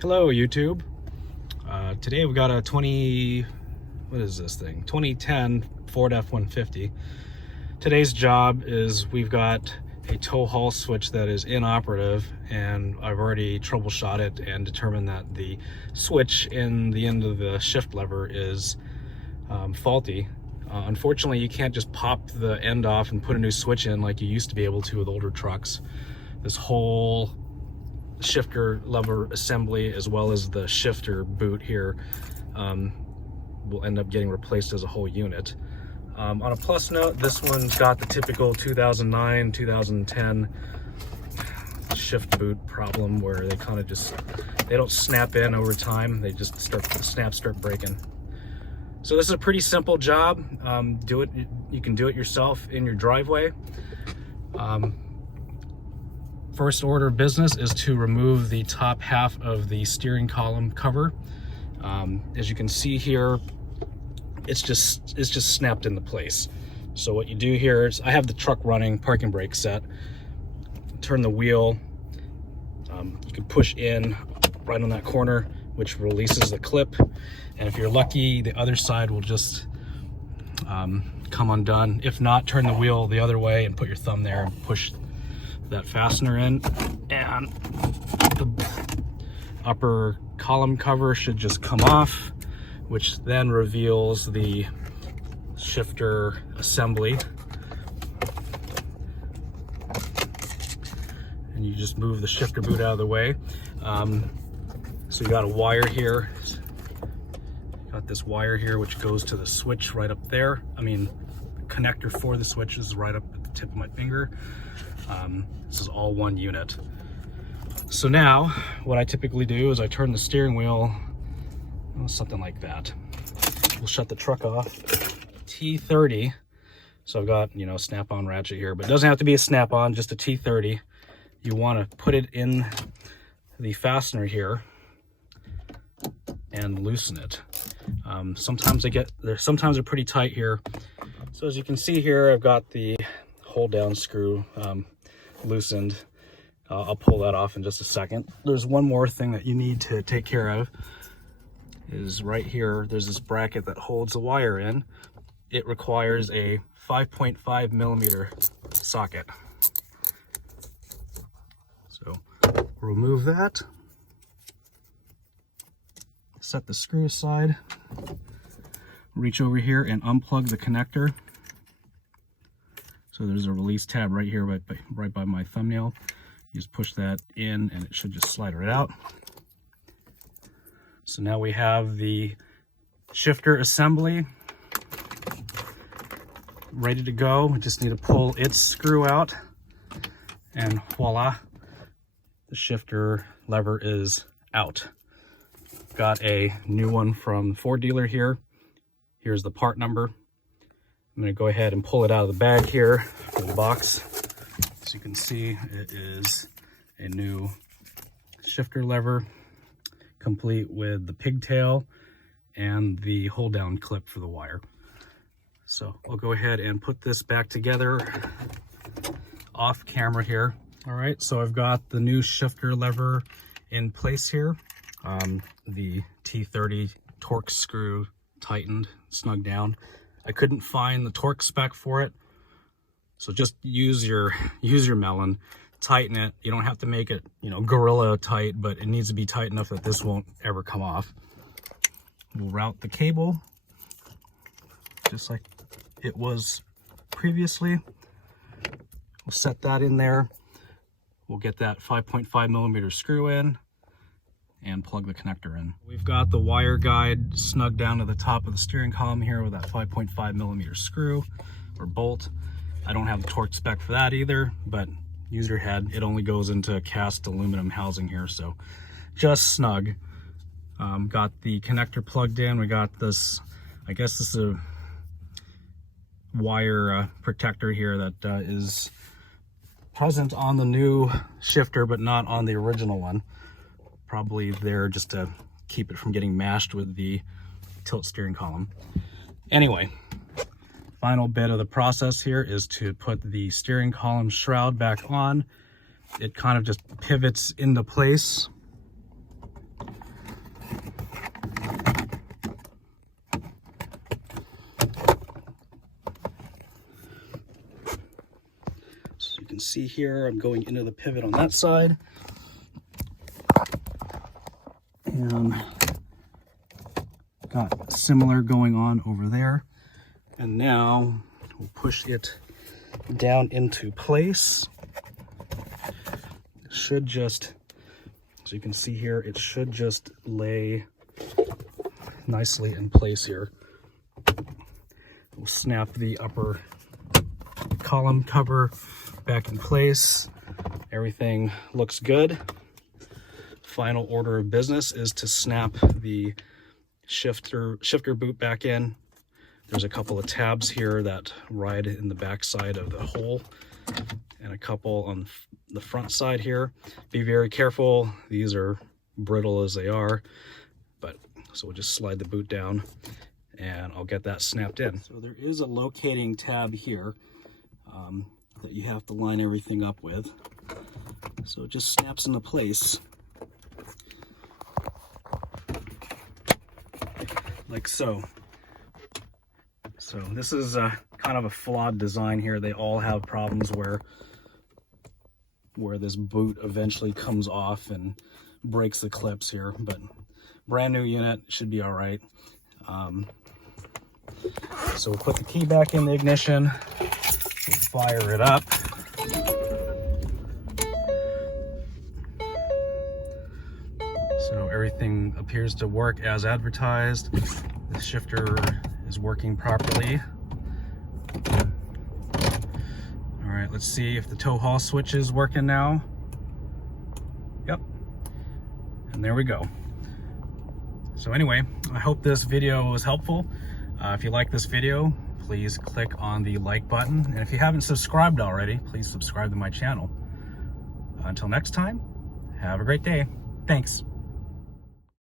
Hello YouTube. Today we've got a 2010 Ford F150. Today's job is we've got a tow haul switch that is inoperative, and I've already troubleshot it and determined that the switch in the end of the shift lever is faulty. Unfortunately, you can't just pop the end off and put a new switch in like you used to be able to with older trucks. This whole shifter lever assembly, as well as the shifter boot here, will end up getting replaced as a whole unit. On a plus note, this one's got the typical 2009 2010 shift boot problem where they kind of they don't snap in over time. They just start breaking. So this is a pretty simple job. You can do it yourself in your driveway. First order of business is to remove the top half of the steering column cover. As you can see here, it's just snapped into place. So what you do here is, I have the truck running, parking brake set, turn the wheel, you can push in right on that corner, which releases the clip, and if you're lucky, the other side will just come undone. If not, turn the wheel the other way and put your thumb there and push that fastener in, and the upper column cover should just come off, which then reveals the shifter assembly. And you just move the shifter boot out of the way. So you got a wire here. Got this wire here which goes to the switch right up there. I mean, the connector for the switch is right up at the tip of my finger. This is all one unit. So now what I typically do is I turn the steering wheel, something like that. We'll shut the truck off. T30. So I've got, snap-on ratchet here, but it doesn't have to be a snap-on, just a T30. You want to put it in the fastener here and loosen it. Sometimes they're pretty tight here. So as you can see here, I've got the hold down screw loosened. I'll pull that off in just a second. There's one more thing that you need to take care of. Is right here, there's this bracket that holds the wire in. It requires a 5.5 millimeter socket. So remove that, set the screw aside, reach over here and unplug the connector. So there's a release tab right here, right by my thumbnail. You just push that in and it should just slide right out. So now we have the shifter assembly ready to go. We just need to pull its screw out, and voila, the shifter lever is out. Got a new one from the Ford dealer here. Here's the part number. I'm going to go ahead and pull it out of the bag here, from the box. As you can see, it is a new shifter lever, complete with the pigtail and the hold down clip for the wire. So I'll go ahead and put this back together off camera here. All right, so I've got the new shifter lever in place here. The T30 torque screw tightened, snug down. I couldn't find the torque spec for it, so just use your melon, tighten it. You don't have to make it, gorilla tight, but it needs to be tight enough that this won't ever come off. We'll route the cable just like it was previously. We'll set that in there. We'll get that 5.5 millimeter screw in and plug the connector in. We've got the wire guide snug down to the top of the steering column here with that 5.5 millimeter screw or bolt. I don't have the torque spec for that either, but use your head. It only goes into cast aluminum housing here, so just snug. Got the connector plugged in. We got this, I guess this is a wire protector here that is present on the new shifter, but not on the original one. Probably there just to keep it from getting mashed with the tilt steering column. Anyway, final bit of the process here is to put the steering column shroud back on. It kind of just pivots into place can see here, I'm going into the pivot on that side. And got similar going on over there. And now we'll push it down into place. It should just, as you can see here, it should just lay nicely in place here. We'll snap the upper column cover back in place. Everything looks good. Final order of business is to snap the shifter boot back in. There's a couple of tabs here that ride in the back side of the hole and a couple on the front side here. Be very careful. These are brittle as they are, but so we'll just slide the boot down and I'll get that snapped in. So there is a locating tab here that you have to line everything up with. So it just snaps into place like so. So this is kind of a flawed design here. They all have problems where this boot eventually comes off and breaks the clips here, but brand new unit, should be all right. So we'll put the key back in the ignition, we'll fire it up. So everything appears to work as advertised. The shifter is working properly. All right, let's see if the tow haul switch is working now. Yep, and there we go. So anyway, I hope this video was helpful. If you like this video, please click on the like button. And if you haven't subscribed already, please subscribe to my channel. Until next time, have a great day. Thanks.